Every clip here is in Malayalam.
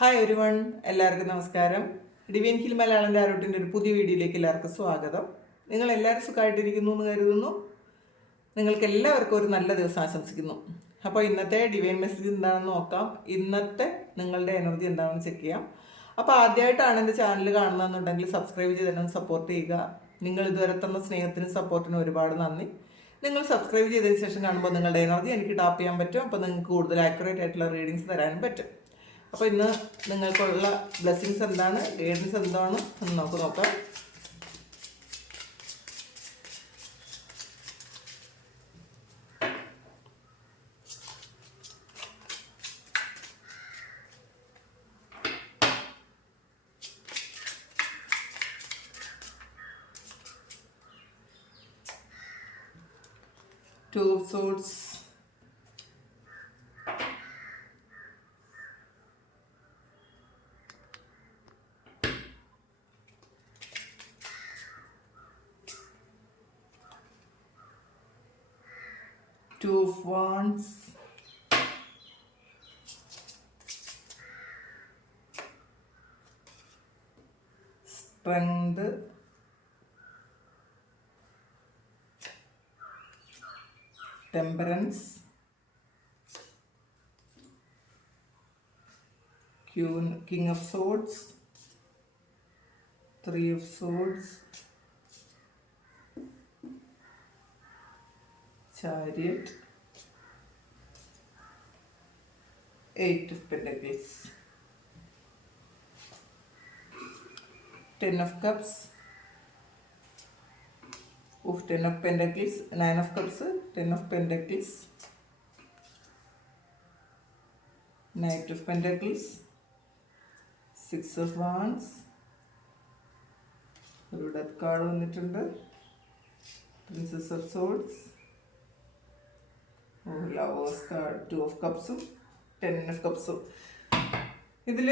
ഹായ് എവരിവൺ, എല്ലാവർക്കും നമസ്കാരം. ഡിവൈൻ ഹിൽ മലയാളം ടാരോട്ടിൻ്റെ ഒരു പുതിയ വീഡിയോയിലേക്ക് എല്ലാവർക്കും സ്വാഗതം. നിങ്ങൾ എല്ലാവരും സുഖമായിട്ടിരിക്കുന്നു എന്ന് കരുതുന്നു. നിങ്ങൾക്ക് എല്ലാവർക്കും ഒരു നല്ല ദിവസം ആശംസിക്കുന്നു. അപ്പോൾ ഇന്നത്തെ ഡിവൈൻ മെസ്സേജ് എന്താണെന്ന് നോക്കാം. ഇന്നത്തെ നിങ്ങളുടെ എനർജി എന്താണെന്ന് ചെക്ക് ചെയ്യാം. അപ്പോൾ ആദ്യമായിട്ടാണ് എൻ്റെ ചാനൽ കാണുന്നതെന്നുണ്ടെങ്കിൽ സബ്സ്ക്രൈബ് ചെയ്ത് തന്നെ സപ്പോർട്ട് ചെയ്യുക. നിങ്ങൾ ഇതുവരെ തന്ന സ്നേഹത്തിനും സപ്പോർട്ടിനും ഒരുപാട് നന്ദി. നിങ്ങൾ സബ്സ്ക്രൈബ് ചെയ്തതിന് ശേഷം കാണുമ്പോൾ നിങ്ങളുടെ എനർജി എനിക്ക് ടാപ്പ് ചെയ്യാൻ പറ്റും. അപ്പോൾ നിങ്ങൾക്ക് കൂടുതൽ ആക്യുറേറ്റ് ആയിട്ടുള്ള റീഡിങ്സ് തരാനും പറ്റും. അപ്പോൾ ഇന്ന് നിങ്ങൾക്കുള്ള ബ്ലെസ്സിങ്സ് എന്താണ്, ഗൈഡൻസ് എന്താണ് എന്ന് നമുക്ക് നോക്കാം. Two of Swords, Two of Wands, Strength, Temperance, King of Swords, Three of Swords, Chariot, Eight of Pentacles, Ten of Cups, Ten of Pentacles, Nine of Cups, Ten of Pentacles, Knight of Pentacles, Six of Wands, ഒരു ഡെത്ത് കാർഡ് വന്നിട്ടുണ്ട്, Princess of Swords, lovers card, Two of Cups, Ten of Cups. ഇതിൽ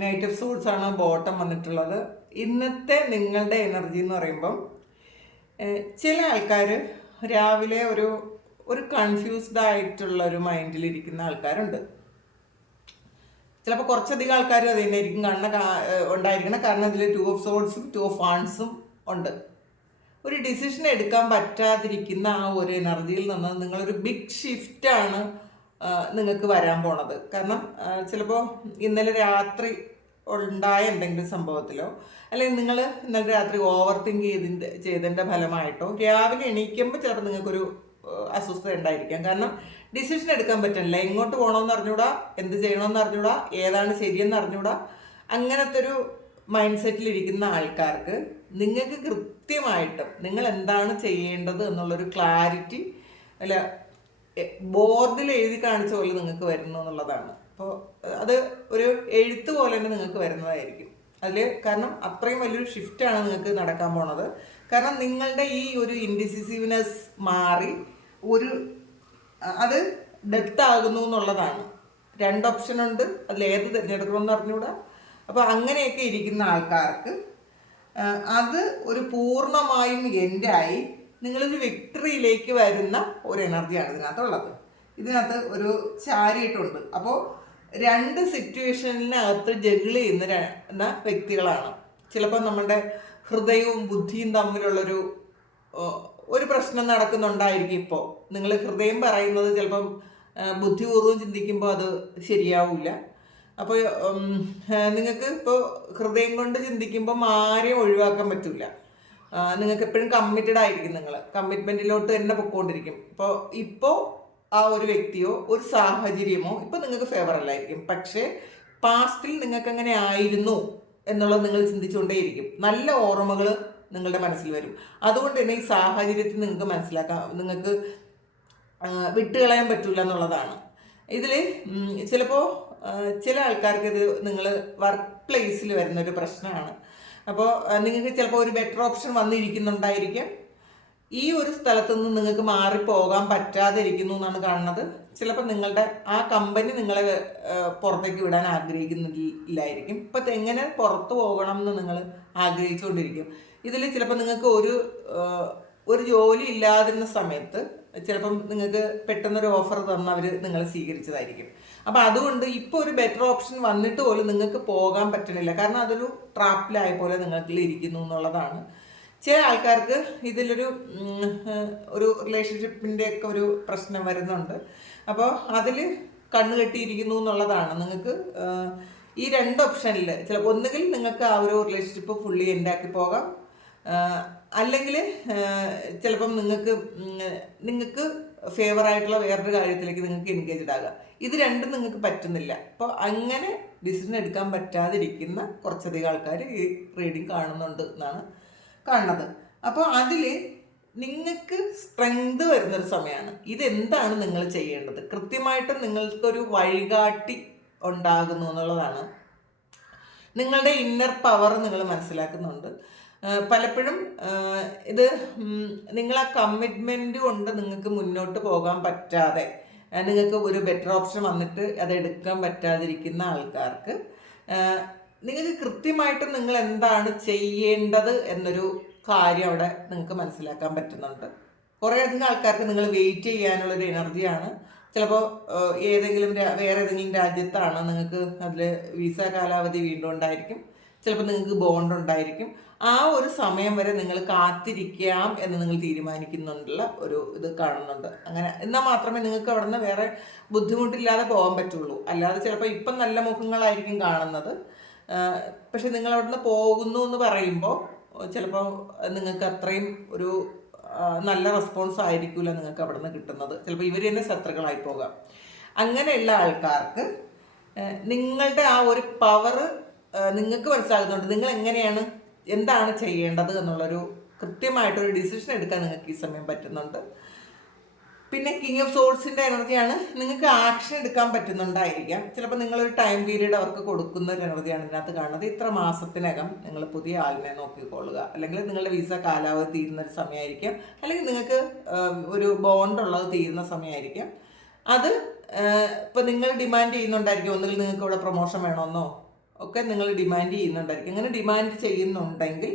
നൈറ്റ് ഓഫ് സോഡ്സ് ആണ് ബോട്ടം വന്നിട്ടുള്ളത്. ഇന്നത്തെ നിങ്ങളുടെ എനർജി എന്ന് പറയുമ്പം ചില ആൾക്കാർ രാവിലെ ഒരു കൺഫ്യൂസ്ഡ് ആയിട്ടുള്ള ഒരു മൈൻഡിലിരിക്കുന്ന ആൾക്കാരുണ്ട്. ചിലപ്പോൾ കുറച്ചധികം ആൾക്കാർ അത് തന്നെയായിരിക്കും ഉണ്ടായിരിക്കണം. കാരണം ഇതിൽ Two of Swordsഉം Two of Wandsഉം ഉണ്ട്. ഒരു ഡിസിഷൻ എടുക്കാൻ പറ്റാതിരിക്കുന്ന ആ ഒരു എനർജിയിൽ നിന്ന് നിങ്ങളൊരു ബിഗ് ഷിഫ്റ്റാണ് നിങ്ങൾക്ക് വരാൻ പോണത്. കാരണം ചിലപ്പോൾ ഇന്നലെ രാത്രി ഉണ്ടായ എന്തെങ്കിലും സംഭവത്തിലോ അല്ലെങ്കിൽ നിങ്ങൾ ഇന്നലെ രാത്രി ഓവർ തിങ്ക് ചെയ്തതിൻ്റെ ഫലമായിട്ടോ രാവിലെ എണീക്കുമ്പോൾ ചിലപ്പോൾ നിങ്ങൾക്കൊരു അസ്വസ്ഥത ഉണ്ടായിരിക്കാം. കാരണം ഡിസിഷൻ എടുക്കാൻ പറ്റില്ല. എങ്ങോട്ട് പോകണമെന്ന് അറിഞ്ഞൂടാ, എന്ത് ചെയ്യണമെന്ന് അറിഞ്ഞൂടാ, ഏതാണ് ശരിയെന്ന് അറിഞ്ഞൂടാ. അങ്ങനത്തെ ഒരു മൈൻഡ് സെറ്റിലിരിക്കുന്ന ആൾക്കാർക്ക് നിങ്ങൾക്ക് കൃത്യമായിട്ടും നിങ്ങൾ എന്താണ് ചെയ്യേണ്ടത് എന്നുള്ളൊരു ക്ലാരിറ്റി അല്ല ബോർഡിൽ എഴുതി കാണിച്ച പോലെ നിങ്ങൾക്ക് വരുന്നു എന്നുള്ളതാണ്. അപ്പോൾ അത് ഒരു എഴുത്ത് പോലെ തന്നെ നിങ്ങൾക്ക് വരുന്നതായിരിക്കും അതിൽ. കാരണം അത്രയും വലിയൊരു ഷിഫ്റ്റാണ് നിങ്ങൾക്ക് നടക്കാൻ പോണത്. കാരണം നിങ്ങളുടെ ഈ ഒരു ഇൻഡിസിസീവ്നെസ് മാറി അത് ഡെത്ത് ആകുന്നു എന്നുള്ളതാണ്. രണ്ട് ഓപ്ഷൻ ഉണ്ട്, അതിലേത് തിരഞ്ഞെടുക്കണമെന്ന് അറിഞ്ഞുകൂടാ. അപ്പോൾ അങ്ങനെയൊക്കെ ഇരിക്കുന്ന ആൾക്കാർക്ക് അത് ഒരു പൂർണ്ണമായും എൻഡായി നിങ്ങളൊരു വിക്ടറിയിലേക്ക് വരുന്ന ഒരു എനർജിയാണ് ഇതിനകത്തുള്ളത്. ഇതിനകത്ത് ഒരു ചാരിയട്ടുണ്ട്. അപ്പോൾ രണ്ട് സിറ്റുവേഷനിനകത്ത് ജഗിൾ ചെയ്യുന്ന വ്യക്തികളാണ്. ചിലപ്പോൾ നമ്മുടെ ഹൃദയവും ബുദ്ധിയും തമ്മിലുള്ളൊരു പ്രശ്നം നടക്കുന്നുണ്ടായിരിക്കും. ഇപ്പോൾ നിങ്ങൾ ഹൃദയം പറയുന്നത് ചിലപ്പം ബുദ്ധിപൂർവ്വം ചിന്തിക്കുമ്പോൾ അത് ശരിയാവില്ല. അപ്പോൾ നിങ്ങൾക്ക് ഇപ്പോൾ ഹൃദയം കൊണ്ട് ചിന്തിക്കുമ്പം ആരെയും ഒഴിവാക്കാൻ പറ്റില്ല. നിങ്ങൾക്ക് എപ്പോഴും കമ്മിറ്റഡ് ആയിരിക്കും. നിങ്ങൾ കമ്മിറ്റ്മെൻറ്റിലോട്ട് തന്നെ പൊയ്ക്കൊണ്ടിരിക്കും. ഇപ്പോൾ ആ ഒരു വ്യക്തിയോ ഒരു സാഹചര്യമോ ഇപ്പോൾ നിങ്ങൾക്ക് ഫേവർ അല്ലായിരിക്കും. പക്ഷേ പാസ്റ്റിൽ നിങ്ങൾക്ക് എങ്ങനെ ആയിരുന്നു എന്നുള്ളത് നിങ്ങൾ ചിന്തിച്ചുകൊണ്ടേയിരിക്കും. നല്ല ഓർമ്മകൾ നിങ്ങളുടെ മനസ്സിൽ വരും. അതുകൊണ്ട് തന്നെ ഈ സാഹചര്യത്തിൽ നിങ്ങൾക്ക് വിട്ടുകളയാൻ പറ്റില്ല എന്നുള്ളതാണ്. ഇതിൽ ചിലപ്പോൾ ചില ആൾക്കാർക്ക് ഇത് നിങ്ങൾ വർക്ക് പ്ലേസിൽ വരുന്നൊരു പ്രശ്നമാണ്. അപ്പോൾ നിങ്ങൾക്ക് ചിലപ്പോൾ ഒരു ബെറ്റർ ഓപ്ഷൻ വന്നിരിക്കുന്നുണ്ടായിരിക്കാം. ഈ ഒരു സ്ഥലത്തു നിന്ന് നിങ്ങൾക്ക് മാറിപ്പോകാൻ പറ്റാതെ ഇരിക്കുന്നു എന്നാണ് കാണുന്നത്. ചിലപ്പോൾ നിങ്ങളുടെ ആ കമ്പനി നിങ്ങളെ പുറത്തേക്ക് വിടാൻ ആഗ്രഹിക്കുന്നില്ലായിരിക്കും. ഇപ്പം എങ്ങനെ പുറത്ത് പോകണം എന്ന് നിങ്ങൾ ആഗ്രഹിച്ചുകൊണ്ടിരിക്കും. ഇതിൽ ചിലപ്പോൾ നിങ്ങൾക്ക് ഒരു ജോലി ഇല്ലാതിരുന്ന സമയത്ത് ചിലപ്പം നിങ്ങൾക്ക് പെട്ടെന്നൊരു ഓഫർ തന്ന് അവർ നിങ്ങളെ സ്വീകരിച്ചതായിരിക്കും. അപ്പോൾ അതുകൊണ്ട് ഇപ്പോൾ ഒരു ബെറ്റർ ഓപ്ഷൻ വന്നിട്ട് പോലും നിങ്ങൾക്ക് പോകാൻ പറ്റണില്ല. കാരണം അതൊരു ട്രാപ്പിലായ പോലെ നിങ്ങൾക്ക് ഇരിക്കുന്നു എന്നുള്ളതാണ്. ചില ആൾക്കാർക്ക് ഇതിലൊരു ഒരു റിലേഷൻഷിപ്പിൻ്റെ ഒക്കെ ഒരു പ്രശ്നം വരുന്നുണ്ട്. അപ്പോൾ അതിൽ കണ്ണ് കെട്ടിയിരിക്കുന്നു എന്നുള്ളതാണ്. നിങ്ങൾക്ക് ഈ രണ്ട് ഓപ്ഷനിൽ ചിലപ്പോൾ ഒന്നുകിൽ നിങ്ങൾക്ക് ആ ഒരു റിലേഷൻഷിപ്പ് ഫുള്ളി എൻഡാക്കി പോകാം, അല്ലെങ്കിൽ ചിലപ്പം നിങ്ങൾക്ക് ഫേവറായിട്ടുള്ള വേറൊരു കാര്യത്തിലേക്ക് നിങ്ങൾക്ക് എൻഗേജ്ഡ് ആകാം. ഇത് രണ്ടും നിങ്ങൾക്ക് പറ്റുന്നില്ല. അപ്പോൾ അങ്ങനെ ഡിസിഷൻ എടുക്കാൻ പറ്റാതിരിക്കുന്ന കുറച്ചധികം ആൾക്കാർ ഈ റീഡിങ് കാണുന്നുണ്ട് എന്നാണ് കാണുന്നത്. അപ്പോൾ അതിൽ നിങ്ങൾക്ക് സ്ട്രെങ്ത് വരുന്നൊരു സമയമാണ്. ഇതെന്താണ് നിങ്ങൾ ചെയ്യേണ്ടത്? കൃത്യമായിട്ടും നിങ്ങൾക്കൊരു വഴികാട്ടി ഉണ്ടാകുന്നു എന്നുള്ളതാണ്. നിങ്ങളുടെ ഇന്നർ പവർ നിങ്ങൾ മനസ്സിലാക്കുന്നുണ്ട്. പലപ്പോഴും ഇത് നിങ്ങൾ ആ കമ്മിറ്റ്മെൻറ്റ് കൊണ്ട് നിങ്ങൾക്ക് മുന്നോട്ട് പോകാൻ പറ്റാതെ, നിങ്ങൾക്ക് ഒരു ബെറ്റർ ഓപ്ഷൻ വന്നിട്ട് അത് എടുക്കാൻ പറ്റാതിരിക്കുന്ന ആൾക്കാർക്ക് നിങ്ങൾക്ക് കൃത്യമായിട്ടും നിങ്ങൾ എന്താണ് ചെയ്യേണ്ടത് എന്നൊരു കാര്യം അവിടെ നിങ്ങൾക്ക് മനസ്സിലാക്കാൻ പറ്റുന്നുണ്ട്. കുറേയധികം ആൾക്കാർക്ക് നിങ്ങൾ വെയിറ്റ് ചെയ്യാനുള്ളൊരു എനർജിയാണ്. ചിലപ്പോൾ വേറെ ഏതെങ്കിലും രാജ്യത്താണ്, നിങ്ങൾക്ക് അതിൽ വിസ കാലാവധി വീണ്ടും ഉണ്ടായിരിക്കും. ചിലപ്പോൾ നിങ്ങൾക്ക് ബോണ്ട് ഉണ്ടായിരിക്കും. ആ ഒരു സമയം വരെ നിങ്ങൾ കാത്തിരിക്കാം എന്ന് നിങ്ങൾ തീരുമാനിക്കുന്നുള്ള ഒരു ഇത് കാണുന്നുണ്ട്. അങ്ങനെ എന്നാൽ മാത്രമേ നിങ്ങൾക്ക് അവിടെ നിന്ന് വേറെ ബുദ്ധിമുട്ടില്ലാതെ പോകാൻ പറ്റുള്ളൂ. അല്ലാതെ ചിലപ്പോൾ ഇപ്പം നല്ല മുഖങ്ങളായിരിക്കും കാണുന്നത്, പക്ഷെ നിങ്ങൾ അവിടെ നിന്ന് പോകുന്നു എന്ന് പറയുമ്പോൾ ചിലപ്പോൾ നിങ്ങൾക്ക് അത്രയും ഒരു നല്ല റെസ്പോൺസ് ആയിരിക്കില്ല നിങ്ങൾക്ക് അവിടെ നിന്ന് കിട്ടുന്നത്. ചിലപ്പോൾ ഇവർ തന്നെ ശത്രുക്കളായി പോകാം. അങ്ങനെയുള്ള ആൾക്കാർക്ക് നിങ്ങളുടെ ആ ഒരു പവർ നിങ്ങൾക്ക് മനസ്സിലാകുന്നുണ്ട്. നിങ്ങൾ എന്താണ് ചെയ്യേണ്ടത് എന്നുള്ളൊരു കൃത്യമായിട്ടൊരു ഡിസിഷൻ എടുക്കാൻ നിങ്ങൾക്ക് ഈ സമയം പറ്റുന്നുണ്ട്. പിന്നെ കിങ് ഓഫ് സോഴ്സിൻ്റെ എനർജിയാണ്. നിങ്ങൾക്ക് ആക്ഷൻ എടുക്കാൻ പറ്റുന്നുണ്ടായിരിക്കാം. ചിലപ്പോൾ നിങ്ങളൊരു ടൈം പീരീഡ് അവർക്ക് കൊടുക്കുന്ന ഒരു എനർജിയാണ് ഇതിനകത്ത് കാണുന്നത്. ഇത്ര മാസത്തിനകം നിങ്ങൾ പുതിയ ആളിനെ നോക്കിക്കൊള്ളുക, അല്ലെങ്കിൽ നിങ്ങളുടെ വിസ കാലാവധി തീരുന്ന ഒരു സമയമായിരിക്കാം, അല്ലെങ്കിൽ നിങ്ങൾക്ക് ഒരു ബോണ്ട് ഉള്ളത് തീരുന്ന സമയമായിരിക്കാം. അത് ഇപ്പോൾ നിങ്ങൾ ഡിമാൻഡ് ചെയ്യുന്നുണ്ടായിരിക്കും. ഒന്നുകിൽ നിങ്ങൾക്ക് ഇവിടെ പ്രൊമോഷൻ വേണമെന്നോ ഒക്കെ നിങ്ങൾ ഡിമാൻഡ് ചെയ്യുന്നുണ്ടായിരിക്കും. അങ്ങനെ ഡിമാൻഡ് ചെയ്യുന്നുണ്ടെങ്കിൽ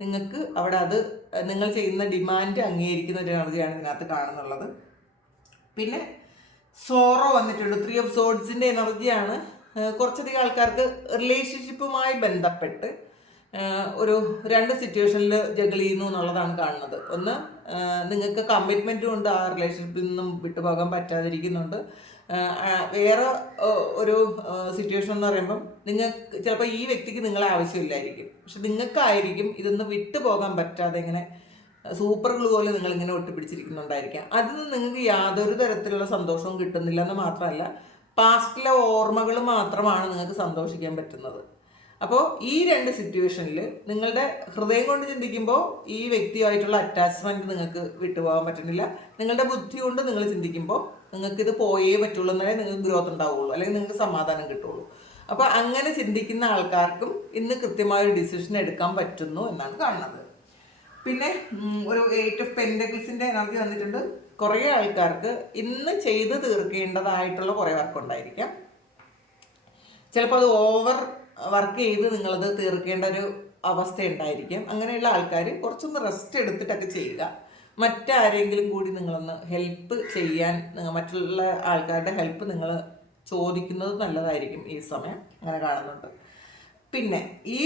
നിങ്ങൾക്ക് അവിടെ അത് നിങ്ങൾ ചെയ്യുന്ന ഡിമാൻഡ് അംഗീകരിക്കുന്ന ഒരു എനർജിയാണ് ഇതിനകത്ത് കാണുന്നുള്ളത്. പിന്നെ സോറോ വന്നിട്ടുണ്ട്. 3 ഓഫ് സോഡ്സിൻ്റെ എനർജിയാണ്. കുറച്ചധികം ആൾക്കാർക്ക് റിലേഷൻഷിപ്പുമായി ബന്ധപ്പെട്ട് ഒരു 2 സിറ്റുവേഷനിൽ ജഗിൾ ചെയ്യുന്നു എന്നുള്ളതാണ് കാണുന്നത്. ഒന്ന്, നിങ്ങൾക്ക് കമ്മിറ്റ്മെൻറ്റും ഉണ്ട്, ആ റിലേഷൻഷിപ്പിൽ നിന്നും വിട്ടുപോകാൻ പറ്റാതിരിക്കുന്നുണ്ട്. വേറെ ഒരു സിറ്റുവേഷൻ എന്ന് പറയുമ്പം നിങ്ങൾക്ക് ചിലപ്പോൾ ഈ വ്യക്തിക്ക് നിങ്ങളെ ആവശ്യമില്ലായിരിക്കും, പക്ഷെ നിങ്ങൾക്കായിരിക്കും ഇതൊന്ന് വിട്ടുപോകാൻ പറ്റാതെ ഇങ്ങനെ സൂപ്പർ ഗ്ലൂ പോലെ നിങ്ങളിങ്ങനെ ഒട്ടിപ്പിടിച്ചിരിക്കുന്നുണ്ടായിരിക്കാം. അതിൽ നിന്ന് നിങ്ങൾക്ക് യാതൊരു തരത്തിലുള്ള സന്തോഷവും കിട്ടുന്നില്ല എന്ന് മാത്രമല്ല, പാസ്റ്റിലെ ഓർമ്മകൾ മാത്രമാണ് നിങ്ങൾക്ക് സന്തോഷിക്കാൻ പറ്റുന്നത്. അപ്പോൾ ഈ 2 സിറ്റുവേഷനിൽ നിങ്ങളുടെ ഹൃദയം കൊണ്ട് ചിന്തിക്കുമ്പോൾ ഈ വ്യക്തിയുമായിട്ടുള്ള അറ്റാച്ച്മെൻറ്റ് നിങ്ങൾക്ക് വിട്ടുപോകാൻ പറ്റുന്നില്ല. നിങ്ങളുടെ ബുദ്ധി കൊണ്ട് നിങ്ങൾ ചിന്തിക്കുമ്പോൾ നിങ്ങൾക്കിത് പോയേ പറ്റുള്ളൂ, എന്നാലേ നിങ്ങൾക്ക് ഗ്രോത്ത് ഉണ്ടാവുള്ളൂ, അല്ലെങ്കിൽ നിങ്ങൾക്ക് സമാധാനം കിട്ടുള്ളൂ. അപ്പോൾ അങ്ങനെ ചിന്തിക്കുന്ന ആൾക്കാർക്കും ഇന്ന് കൃത്യമായൊരു ഡിസിഷൻ എടുക്കാൻ പറ്റുന്നു എന്നാണ് കാണുന്നത്. പിന്നെ ഒരു 8 ഓഫ് പെൻറ്റക്കിൾസിൻ്റെ എനർജി വന്നിട്ടുണ്ട്. കുറേ ആൾക്കാർക്ക് ഇന്ന് ചെയ്ത് തീർക്കേണ്ടതായിട്ടുള്ള കുറേ വർക്ക് ഉണ്ടായിരിക്കാം. ചിലപ്പോൾ അത് ഓവർ വർക്ക് ചെയ്ത് നിങ്ങളത് തീർക്കേണ്ട ഒരു അവസ്ഥ ഉണ്ടായിരിക്കും. അങ്ങനെയുള്ള ആൾക്കാർ കുറച്ചൊന്ന് റെസ്റ്റ് എടുത്തിട്ടൊക്കെ ചെയ്യുക. മറ്റാരെങ്കിലും കൂടി നിങ്ങളൊന്ന് ഹെൽപ്പ് ചെയ്യാൻ, മറ്റുള്ള ആൾക്കാരുടെ ഹെൽപ്പ് നിങ്ങൾ ചോദിക്കുന്നത് നല്ലതായിരിക്കും ഈ സമയം, അങ്ങനെ കാണുന്നുണ്ട്. പിന്നെ ഈ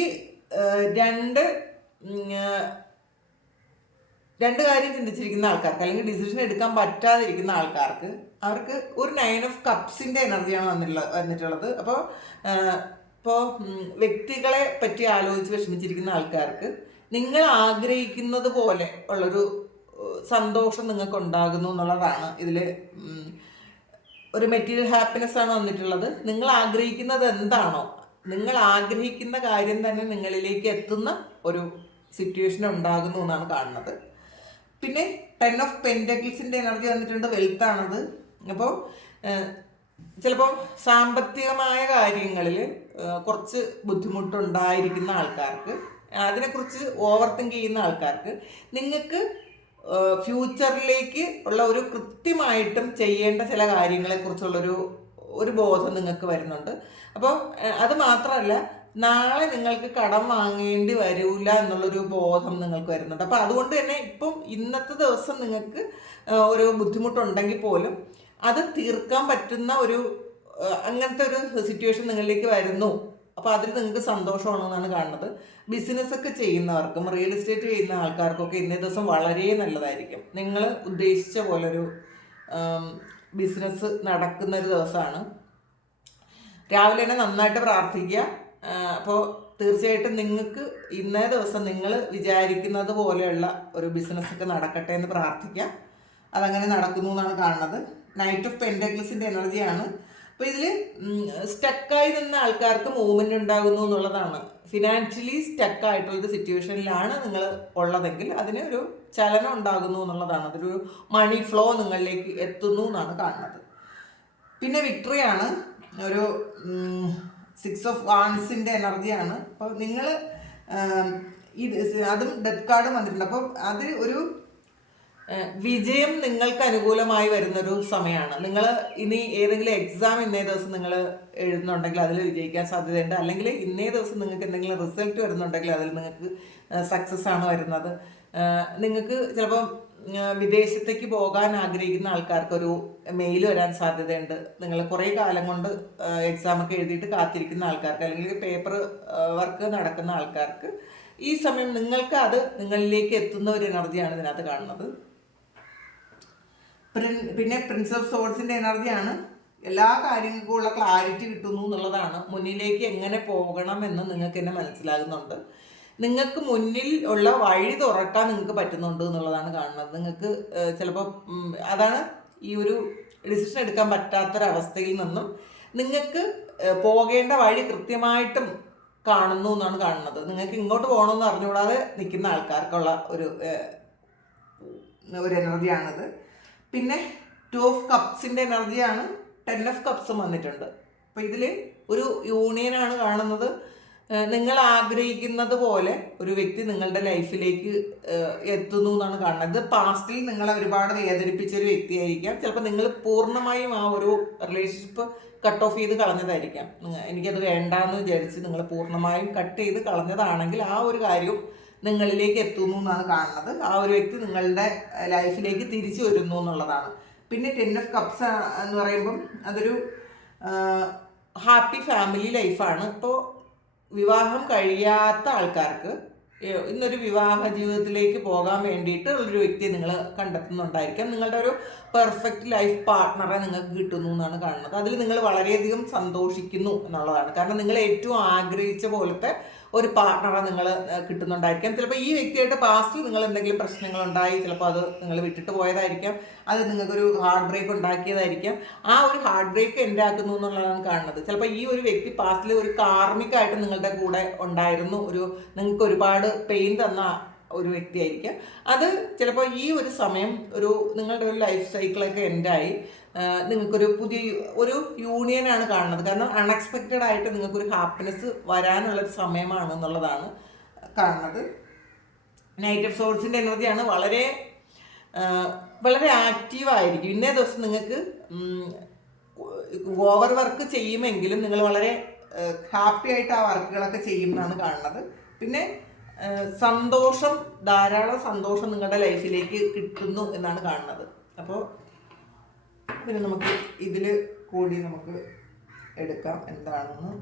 രണ്ട് കാര്യം ചിന്തിച്ചിരിക്കുന്ന ആൾക്കാർക്ക്, അല്ലെങ്കിൽ ഡിസിഷൻ എടുക്കാൻ പറ്റാതിരിക്കുന്ന ആൾക്കാർക്ക്, അവർക്ക് ഒരു 9 ഓഫ് കപ്സിൻ്റെ എനർജിയാണ് വന്നിട്ടുള്ളത്. ഇപ്പോൾ വ്യക്തികളെ പറ്റി ആലോചിച്ച് വിഷമിച്ചിരിക്കുന്ന ആൾക്കാർക്ക് നിങ്ങൾ ആഗ്രഹിക്കുന്നത് പോലെ ഉള്ളൊരു സന്തോഷം നിങ്ങൾക്ക് ഉണ്ടാകുന്നു എന്നുള്ളതാണ് ഇതിൽ. ഒരു മെറ്റീരിയൽ ഹാപ്പിനെസ് ആണ് വന്നിട്ടുള്ളത്. നിങ്ങൾ ആഗ്രഹിക്കുന്നത് എന്താണോ, നിങ്ങൾ ആഗ്രഹിക്കുന്ന കാര്യം തന്നെ നിങ്ങളിലേക്ക് എത്തുന്ന ഒരു സിറ്റുവേഷൻ ഉണ്ടാകുന്നു എന്നാണ് കാണുന്നത്. പിന്നെ 10 ഓഫ് പെൻറ്റക്കിൾസിൻ്റെ എനർജി വന്നിട്ടുണ്ട്. വെൽത്താണത്. അപ്പോൾ ചിലപ്പോൾ സാമ്പത്തികമായ കാര്യങ്ങളിൽ കുറച്ച് ബുദ്ധിമുട്ടുണ്ടായിരിക്കുന്ന ആൾക്കാർക്ക്, അതിനെക്കുറിച്ച് ഓവർ തിങ്ക് ചെയ്യുന്ന ആൾക്കാർക്ക്, നിങ്ങൾക്ക് ഫ്യൂച്ചറിലേക്ക് ഉള്ള ഒരു കൃത്യമായിട്ടും ചെയ്യേണ്ട ചില കാര്യങ്ങളെക്കുറിച്ചുള്ളൊരു ബോധം നിങ്ങൾക്ക് വരുന്നുണ്ട്. അപ്പോൾ അത് മാത്രമല്ല, നാളെ നിങ്ങൾക്ക് കടം വാങ്ങേണ്ടി വരില്ല എന്നുള്ളൊരു ബോധം നിങ്ങൾക്ക് വരുന്നുണ്ട്. അപ്പോൾ അതുകൊണ്ട് തന്നെ ഇപ്പം ഇന്നത്തെ ദിവസം നിങ്ങൾക്ക് ഒരു ബുദ്ധിമുട്ടുണ്ടെങ്കിൽ പോലും അത് തീർക്കാൻ പറ്റുന്ന ഒരു അങ്ങനത്തെ ഒരു സിറ്റുവേഷൻ നിങ്ങളിലേക്ക് വരുന്നു. അപ്പോൾ അതിൽ നിങ്ങൾക്ക് സന്തോഷമാണെന്നാണ് കാണുന്നത്. ബിസിനസ്സൊക്കെ ചെയ്യുന്നവർക്കും റിയൽ എസ്റ്റേറ്റ് ചെയ്യുന്ന ആൾക്കാർക്കൊക്കെ ഇന്നേ ദിവസം വളരെ നല്ലതായിരിക്കും. നിങ്ങൾ ഉദ്ദേശിച്ച പോലൊരു ബിസിനസ് നടക്കുന്ന ഒരു ദിവസമാണ്. രാവിലെ തന്നെ നന്നായിട്ട് പ്രാർത്ഥിക്കുക. അപ്പോൾ തീർച്ചയായിട്ടും നിങ്ങൾക്ക് ഇന്നേ ദിവസം നിങ്ങൾ വിചാരിക്കുന്നത് പോലെയുള്ള ഒരു ബിസിനസ്സൊക്കെ നടക്കട്ടെ എന്ന് പ്രാർത്ഥിക്കുക. അതങ്ങനെ നടക്കുന്നു എന്നാണ് കാണുന്നത്. നൈറ്റ് ഓഫ് പെൻഡക്കിൾസിൻ്റെ എനർജിയാണ്. അപ്പോൾ ഇതിൽ സ്റ്റക്കായി നിന്ന ആൾക്കാർക്ക് മൂവ്മെൻറ്റ് ഉണ്ടാകുന്നു എന്നുള്ളതാണ്. ഫിനാൻഷ്യലി സ്റ്റക്കായിട്ടുള്ളൊരു സിറ്റുവേഷനിലാണ് നിങ്ങൾ ഉള്ളതെങ്കിൽ അതിന് ഒരു ചലനം ഉണ്ടാകുന്നു എന്നുള്ളതാണ്. അതൊരു മണി ഫ്ലോ നിങ്ങളിലേക്ക് എത്തുന്നു എന്നാണ് കാണുന്നത്. പിന്നെ വിക്ടറിയാണ്. ഒരു 6 ഓഫ് വാൻസിൻ്റെ എനർജിയാണ്. അപ്പോൾ നിങ്ങൾ ഇത് അതും ഡെത്ത് കാർഡും വന്നിട്ടുണ്ട്. അപ്പോൾ അത് ഒരു വിജയം നിങ്ങൾക്ക് അനുകൂലമായി വരുന്നൊരു സമയമാണ്. നിങ്ങൾ ഇനി ഏതെങ്കിലും എക്സാം ഇന്നേ ദിവസം നിങ്ങൾ എഴുതുന്നുണ്ടെങ്കിൽ അതിൽ വിജയിക്കാൻ സാധ്യതയുണ്ട്. അല്ലെങ്കിൽ ഇന്നേ ദിവസം നിങ്ങൾക്ക് എന്തെങ്കിലും റിസൾട്ട് വരുന്നുണ്ടെങ്കിൽ അതിൽ നിങ്ങൾക്ക് സക്സസ് ആണ് വരുന്നത്. നിങ്ങൾക്ക് ചിലപ്പം വിദേശത്തേക്ക് പോകാൻ ആഗ്രഹിക്കുന്ന ആൾക്കാർക്കൊരു മെയിൽ വരാൻ സാധ്യതയുണ്ട്. നിങ്ങൾ കുറേ കാലം കൊണ്ട് എക്സാമൊക്കെ എഴുതിയിട്ട് കാത്തിരിക്കുന്ന ആൾക്കാർക്ക്, അല്ലെങ്കിൽ പേപ്പർ വർക്ക് നടക്കുന്ന ആൾക്കാർക്ക് ഈ സമയം നിങ്ങൾക്ക് അത് നിങ്ങളിലേക്ക് എത്തുന്ന ഒരു എനർജിയാണ് ഇതിനകത്ത് കാണുന്നത്. പിന്നെ പ്രിൻസ് ഓഫ് സോൾസിൻ്റെ എനർജിയാണ്. എല്ലാ കാര്യങ്ങൾക്കും ഉള്ള ക്ലാരിറ്റി കിട്ടുന്നു എന്നുള്ളതാണ്. മുന്നിലേക്ക് എങ്ങനെ പോകണമെന്ന് നിങ്ങൾക്ക് തന്നെ മനസ്സിലാകുന്നുണ്ട്. നിങ്ങൾക്ക് മുന്നിൽ ഉള്ള വഴി തുറക്കാൻ നിങ്ങൾക്ക് പറ്റുന്നുണ്ട് എന്നുള്ളതാണ് കാണുന്നത്. നിങ്ങൾക്ക് ചിലപ്പോൾ അതാണ് ഈ ഒരു ഡിസിഷൻ എടുക്കാൻ പറ്റാത്തൊരവസ്ഥയിൽ നിന്നും നിങ്ങൾക്ക് പോകേണ്ട വഴി കൃത്യമായിട്ടും കാണുന്നു എന്നാണ് കാണുന്നത്. നിങ്ങൾക്ക് ഇങ്ങോട്ട് പോകണമെന്ന് അറിഞ്ഞുകൂടാതെ നിൽക്കുന്ന ആൾക്കാർക്കുള്ള ഒരു എനർജിയാണിത്. പിന്നെ 2 ഓഫ് കപ്സിൻ്റെ എനർജിയാണ്. 10 ഓഫ് കപ്സും വന്നിട്ടുണ്ട്. അപ്പോൾ ഇതിൽ ഒരു യൂണിയനാണ് കാണുന്നത്. നിങ്ങൾ ആഗ്രഹിക്കുന്നത് പോലെ ഒരു വ്യക്തി നിങ്ങളുടെ ലൈഫിലേക്ക് എത്തുന്നു എന്നാണ് കാണുന്നത്. ഇത് പാസ്റ്റിൽ നിങ്ങളെ ഒരുപാട് വേദനിപ്പിച്ച ഒരു വ്യക്തിയായിരിക്കാം. ചിലപ്പോൾ നിങ്ങൾ പൂർണ്ണമായും ആ ഒരു റിലേഷൻഷിപ്പ് കട്ട് ഓഫ് ചെയ്ത് കളഞ്ഞതായിരിക്കാം. എനിക്കത് വേണ്ടാന്ന് വിചാരിച്ച് നിങ്ങൾ പൂർണ്ണമായും കട്ട് ചെയ്ത് കളഞ്ഞതാണെങ്കിൽ ആ ഒരു കാര്യം നിങ്ങളിലേക്ക് എത്തുന്നു എന്നാണ് കാണുന്നത്. ആ ഒരു വ്യക്തി നിങ്ങളുടെ ലൈഫിലേക്ക് തിരിച്ചു വരുന്നു എന്നുള്ളതാണ്. പിന്നെ 10 ഓഫ് കപ്സ് എന്ന് പറയുമ്പം അതൊരു ഹാപ്പി ഫാമിലി ലൈഫാണ്. ഇപ്പോൾ വിവാഹം കഴിയാത്ത ആൾക്കാർക്ക് ഇന്നൊരു വിവാഹ ജീവിതത്തിലേക്ക് പോകാൻ വേണ്ടിയിട്ട് ഉള്ളൊരു വ്യക്തിയെ നിങ്ങൾ കണ്ടെത്തുന്നുണ്ടായിരിക്കാം. നിങ്ങളുടെ ഒരു പെർഫെക്റ്റ് ലൈഫ് പാർട്ട്ണറെ നിങ്ങൾക്ക് കിട്ടുന്നു എന്നാണ് കാണുന്നത്. അതിൽ നിങ്ങൾ വളരെയധികം സന്തോഷിക്കുന്നു എന്നുള്ളതാണ്. കാരണം നിങ്ങൾ ഏറ്റവും ആഗ്രഹിച്ച പോലത്തെ ഒരു പാർട്ട്ണറെ നിങ്ങൾ കിട്ടുന്നുണ്ടായിരിക്കാം. ചിലപ്പോൾ ഈ വ്യക്തിയായിട്ട് പാസ്റ്റിൽ നിങ്ങൾ എന്തെങ്കിലും പ്രശ്നങ്ങളുണ്ടായി, ചിലപ്പോൾ അത് നിങ്ങൾ വിട്ടിട്ട് പോയതായിരിക്കാം. അത് നിങ്ങൾക്കൊരു ഹാർട്ട് ബ്രേക്ക് ഉണ്ടാക്കിയതായിരിക്കാം. ആ ഒരു ഹാർട്ട് ബ്രേക്ക് എൻ്റെ ആക്കുന്നു എന്നുള്ളതാണ് കാണുന്നത്. ചിലപ്പോൾ ഈ ഒരു വ്യക്തി പാസ്റ്റിൽ ഒരു കാർമികമായിട്ട് നിങ്ങളുടെ കൂടെ ഉണ്ടായിരുന്നു, നിങ്ങൾക്ക് ഒരുപാട് പെയിൻ തന്ന ഒരു വ്യക്തിയായിരിക്കാം. അത് ചിലപ്പോൾ ഈ ഒരു സമയം നിങ്ങളുടെ ഒരു ലൈഫ് സൈക്കിളൊക്കെ എൻഡായി നിങ്ങൾക്കൊരു പുതിയ ഒരു യൂണിയനാണ് കാണുന്നത്. കാരണം അൺഎക്സ്പെക്റ്റഡ് ആയിട്ട് നിങ്ങൾക്കൊരു ഹാപ്പിനെസ് വരാനുള്ളൊരു സമയമാണ് എന്നുള്ളതാണ് കാണുന്നത്. നൈറ്റ് ഓഫ് സോൾസിൻ്റെ എനർജിയാണ്. വളരെ വളരെ ആക്റ്റീവായിരിക്കും. ഇന്നേ ദിവസം നിങ്ങൾക്ക് ഓവർ വർക്ക് ചെയ്യുമെങ്കിലും നിങ്ങൾ വളരെ ഹാപ്പി ആയിട്ട് ആ വർക്കുകളൊക്കെ ചെയ്യുമെന്നാണ് കാണുന്നത്. പിന്നെ സന്തോഷം, ധാരാളം സന്തോഷം നിങ്ങളുടെ ലൈഫിലേക്ക് കിട്ടുന്നു എന്നാണ് കാണുന്നത്. അപ്പോൾ പിന്നെ നമുക്ക് ഇതിൽ കൂടി നമുക്ക് എടുക്കാം എന്താണെന്ന്.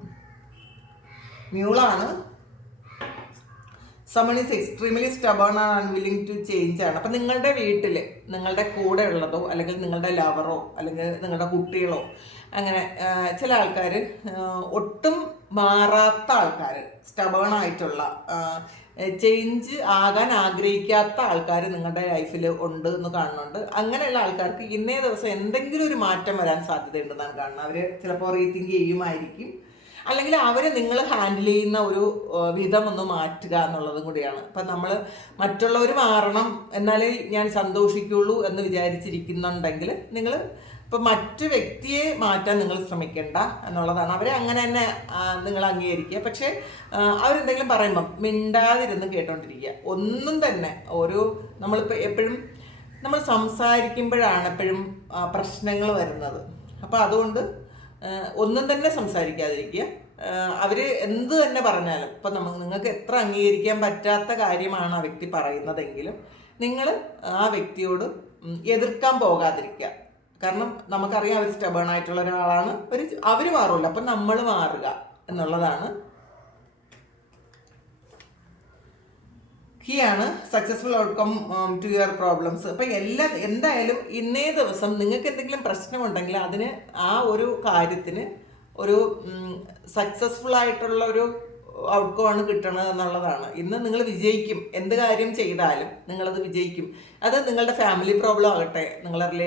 മ്യൂളാണ്. Someone is extremely stubborn and unwilling to change ആണ്. അപ്പം നിങ്ങളുടെ വീട്ടിൽ നിങ്ങളുടെ കൂടെ ഉള്ളതോ അല്ലെങ്കിൽ നിങ്ങളുടെ ലവറോ അല്ലെങ്കിൽ നിങ്ങളുടെ കുട്ടികളോ അങ്ങനെ ചില ആൾക്കാർ ഒട്ടും മാറാത്ത ആൾക്കാർ, സ്റ്റബേൺ ആയിട്ടുള്ള ചേഞ്ച് ആകാൻ ആഗ്രഹിക്കാത്ത ആൾക്കാർ നിങ്ങളുടെ ലൈഫിൽ ഉണ്ട് എന്ന് കാണുന്നുണ്ട്. അങ്ങനെയുള്ള ആൾക്കാർക്ക് ഇന്നേ ദിവസം എന്തെങ്കിലും ഒരു മാറ്റം വരാൻ സാധ്യതയുണ്ടെന്നാണ് കാണുന്നത്. അവർ ചിലപ്പോൾ റീതിങ്ക് ചെയ്യുമായിരിക്കും, അല്ലെങ്കിൽ അവരെ നിങ്ങൾ ഹാൻഡിൽ ചെയ്യുന്ന ഒരു വിധം ഒന്ന് മാറ്റുക എന്നുള്ളതും കൂടിയാണ്. അപ്പം നമ്മൾ മറ്റുള്ളവർ മാറണം എന്നാലേ ഞാൻ സന്തോഷിക്കുള്ളൂ എന്ന് വിചാരിച്ചിരിക്കുന്നുണ്ടെങ്കിൽ നിങ്ങൾ ഇപ്പം മറ്റു വ്യക്തിയെ മാറ്റാൻ നിങ്ങൾ ശ്രമിക്കേണ്ട എന്നുള്ളതാണ്. അവരെ അങ്ങനെ തന്നെ നിങ്ങൾ അംഗീകരിക്കുക. പക്ഷേ അവരെന്തെങ്കിലും പറയുമ്പം മിണ്ടാതിരുന്ന് കേട്ടോണ്ടിരിക്കുക. ഒന്നും തന്നെ നമ്മളിപ്പോൾ എപ്പോഴും നമ്മൾ സംസാരിക്കുമ്പോഴാണ് എപ്പോഴും പ്രശ്നങ്ങൾ വരുന്നത്. അപ്പോൾ അതുകൊണ്ട് ഒന്നും തന്നെ സംസാരിക്കാതിരിക്കുക. അവർ എന്ത് തന്നെ പറഞ്ഞാലും ഇപ്പം നിങ്ങൾക്ക് എത്ര അംഗീകരിക്കാൻ പറ്റാത്ത കാര്യമാണ് ആ വ്യക്തി പറയുന്നതെങ്കിലും നിങ്ങൾ ആ വ്യക്തിയോട് എതിർക്കാൻ പോകാതിരിക്കുക. കാരണം നമുക്കറിയാം അവർ സ്റ്റബേൺ ആയിട്ടുള്ള ഒരാളാണ്. അവർ മാറില്ല, അപ്പം നമ്മൾ മാറുക എന്നുള്ളതാണ് കീയാണ് successful outcome to your problems. അപ്പം എന്തായാലും ഇന്നേ ദിവസം നിങ്ങൾക്ക് എന്തെങ്കിലും പ്രശ്നമുണ്ടെങ്കിൽ അതിന് ആ ഒരു കാര്യത്തിന് ഒരു സക്സസ്ഫുൾ ആയിട്ടുള്ള ഒരു ഔട്ട്കം ആണ് കിട്ടണത് എന്നുള്ളതാണ്. ഇന്ന് നിങ്ങൾ വിജയിക്കും, എന്ത് കാര്യം ചെയ്താലും നിങ്ങളത് വിജയിക്കും. അത് നിങ്ങളുടെ ഫാമിലി പ്രോബ്ലം ആകട്ടെ, നിങ്ങളുടെ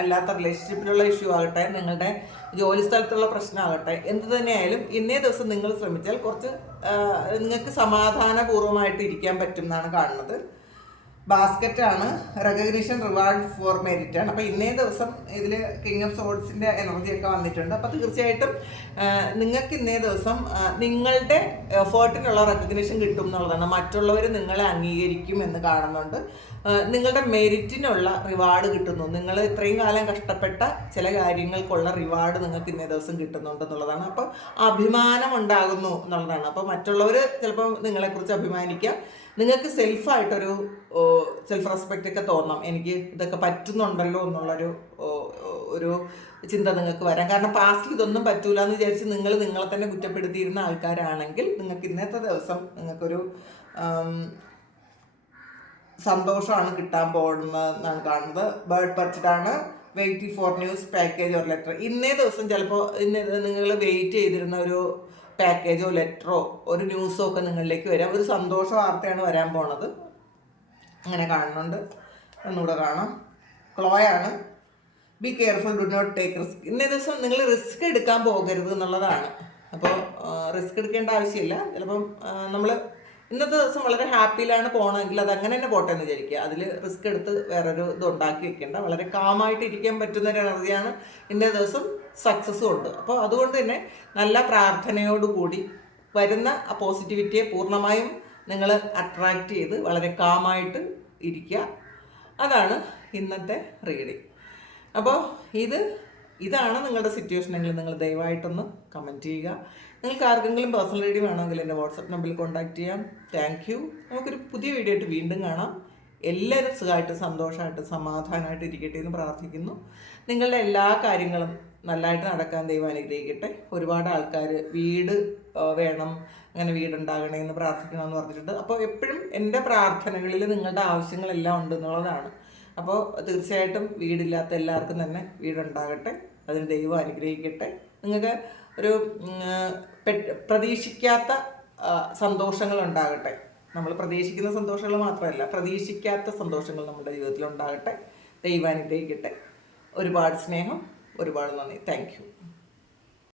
അല്ലാത്ത റിലേഷൻഷിപ്പിലുള്ള ഇഷ്യൂ ആകട്ടെ, നിങ്ങളുടെ ജോലി സ്ഥലത്തുള്ള പ്രശ്നമാകട്ടെ, എന്ത് തന്നെയായാലും ഇന്നേ ദിവസം നിങ്ങൾ ശ്രമിച്ചാൽ കുറച്ച് നിങ്ങൾക്ക് സമാധാനപൂർവ്വമായിട്ട് ഇരിക്കാൻ പറ്റും എന്നാണ് കാണുന്നത്. ബാസ്ക്കറ്റാണ്, റെക്കഗ്നിഷൻ റിവാർഡ് ഫോർ മെരിറ്റ് ആണ്. അപ്പോൾ ഇന്നേ ദിവസം ഇതിൽ കിങ് ഓഫ് സോഡ്സിൻ്റെ എനർജിയൊക്കെ വന്നിട്ടുണ്ട്. അപ്പോൾ തീർച്ചയായിട്ടും നിങ്ങൾക്ക് ഇന്നേ ദിവസം നിങ്ങളുടെ എഫേർട്ടിനുള്ള റെക്കഗ്നിഷൻ കിട്ടും എന്നുള്ളതാണ്. മറ്റുള്ളവർ നിങ്ങളെ അംഗീകരിക്കും എന്ന് കാണുന്നുണ്ട്. നിങ്ങളുടെ മെരിറ്റിനുള്ള റിവാർഡ് കിട്ടുന്നു. നിങ്ങൾ ഇത്രയും കാലം കഷ്ടപ്പെട്ട ചില കാര്യങ്ങൾക്കുള്ള റിവാർഡ് നിങ്ങൾക്ക് ഇന്നേ ദിവസം കിട്ടുന്നുണ്ട് എന്നുള്ളതാണ്. അപ്പോൾ അഭിമാനം ഉണ്ടാകുന്നു എന്നുള്ളതാണ്. അപ്പോൾ മറ്റുള്ളവർ ചിലപ്പോൾ നിങ്ങളെക്കുറിച്ച് അഭിമാനിക്കാം. നിങ്ങൾക്ക് സെൽഫായിട്ടൊരു സെൽഫ് റെസ്പെക്റ്റ് ഒക്കെ തോന്നാം, എനിക്ക് ഇതൊക്കെ പറ്റുന്നുണ്ടല്ലോ എന്നുള്ളൊരു ചിന്ത നിങ്ങൾക്ക് വരാം. കാരണം പാസ്റ്റിൽ ഇതൊന്നും പറ്റൂല എന്ന് വിചാരിച്ച് നിങ്ങളെ തന്നെ കുറ്റപ്പെടുത്തിയിരുന്ന ആൾക്കാരാണെങ്കിൽ നിങ്ങൾക്ക് ഇന്നത്തെ ദിവസം നിങ്ങൾക്കൊരു സന്തോഷമാണ് കിട്ടാൻ പോകുന്നതെന്നാണ് കാണുന്നത്. ബേർഡ് പർച്ചഡാണ്, waiting for news, package or letter. ഇന്നേ ദിവസം ചിലപ്പോൾ നിങ്ങൾ വെയിറ്റ് ചെയ്തിരുന്ന ഒരു പാക്കേജോ ലെറ്ററോ ഒരു ന്യൂസോ ഒക്കെ നിങ്ങളിലേക്ക് വരാം. ഒരു സന്തോഷ വാർത്തയാണ് വരാൻ പോണത്, അങ്ങനെ കാണുന്നുണ്ട്. ഒന്നുകൂടെ കാണാം. ക്ലോയാണ്, be careful, do not take risk. ഇന്നേ ദിവസം നിങ്ങൾ റിസ്ക് എടുക്കാൻ പോകരുത് എന്നുള്ളതാണ്. അപ്പോൾ റിസ്ക് എടുക്കേണ്ട ആവശ്യമില്ല. ചിലപ്പം നമ്മൾ ഇന്നത്തെ ദിവസം വളരെ ഹാപ്പിയിലാണ് പോകണമെങ്കിൽ അത് അങ്ങനെ തന്നെ പോട്ടെ എന്ന് വിചാരിക്കുക. അതിൽ റിസ്ക് എടുത്ത് വേറൊരു ഇത് ഉണ്ടാക്കി വെക്കേണ്ട. വളരെ കാമായിട്ട് ഇരിക്കാൻ പറ്റുന്ന ഒരു എനർജിയാണ് ഇന്നേ ദിവസം. സക്സസ്സും ഉണ്ട്. അപ്പോൾ അതുകൊണ്ട് തന്നെ നല്ല പ്രാർത്ഥനയോടുകൂടി വരുന്ന ആ പോസിറ്റിവിറ്റിയെ പൂർണ്ണമായും നിങ്ങൾ അട്രാക്റ്റ് ചെയ്ത് വളരെ കാമായിട്ട് ഇരിക്കുക. അതാണ് ഇന്നത്തെ റീഡിങ്. അപ്പോൾ ഇതാണ് നിങ്ങളുടെ സിറ്റുവേഷനെങ്കിൽ നിങ്ങൾ ദയവായിട്ടൊന്ന് കമൻറ്റ് ചെയ്യുക. നിങ്ങൾക്ക് ആർക്കെങ്കിലും പേഴ്സണൽ റീഡിങ് വേണമെങ്കിൽ എൻ്റെ വാട്സപ്പ് നമ്പറിൽ കോൺടാക്റ്റ് ചെയ്യാം. Thank you. നമുക്കൊരു പുതിയ വീഡിയോ ആയിട്ട് വീണ്ടും കാണാം. എല്ലാവരും സുഖമായിട്ട് സന്തോഷമായിട്ട് സമാധാനമായിട്ട് ഇരിക്കട്ടെ എന്ന് പ്രാർത്ഥിക്കുന്നു. നിങ്ങളുടെ എല്ലാ കാര്യങ്ങളും നല്ലതായിട്ട് നടക്കാൻ ദൈവം അനുഗ്രഹിക്കട്ടെ. ഒരുപാട് ആൾക്കാർ വീട് വേണം, അങ്ങനെ വീടുണ്ടാകണേ എന്ന് പ്രാർത്ഥിക്കണമെന്ന് പറഞ്ഞിട്ടുണ്ട്. അപ്പോൾ എപ്പോഴും എൻ്റെ പ്രാർത്ഥനകളിൽ നിങ്ങളുടെ ആവശ്യങ്ങളെല്ലാം ഉണ്ട് എന്നുള്ളതാണ്. അപ്പോൾ തീർച്ചയായിട്ടും വീടില്ലാത്ത എല്ലാവർക്കും തന്നെ വീടുണ്ടാകട്ടെ, അതിന് ദൈവം അനുഗ്രഹിക്കട്ടെ. നിങ്ങൾക്ക് ഒരു പ്രതീക്ഷിക്കാത്ത സന്തോഷങ്ങൾ ഉണ്ടാകട്ടെ. നമ്മൾ പ്രതീക്ഷിക്കുന്ന സന്തോഷങ്ങൾ മാത്രമല്ല, പ്രതീക്ഷിക്കാത്ത സന്തോഷങ്ങൾ നമ്മുടെ ജീവിതത്തിൽ ഉണ്ടാകട്ടെ. ദൈവം അനുഗ്രഹിക്കട്ടെ. ഒരുപാട് സ്നേഹം, ഒരുപാട് നന്ദി. Thank you.